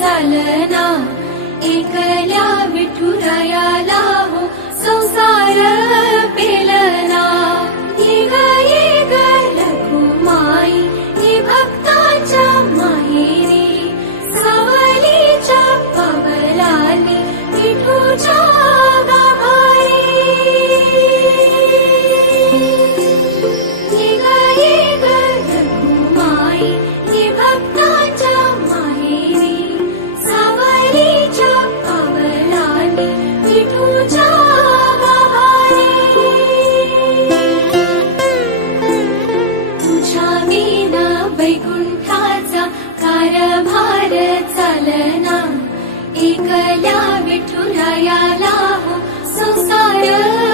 चालना, एकल्या विठुरायाला हो संसार पेलना। ये ग रखुमाई ही भक्ताच्या माहेरी, सावलीच्या पावलांनी विठूच्या गाभारी। ये ग रखुमाई ही भक्ताच्या माहेरी, सावलीच्या पावलांनी विठूच्या गाभारी। तुझ्या विना वैकुंठाचा कारभार चालना, एकल्या विठुरायाला हो संसार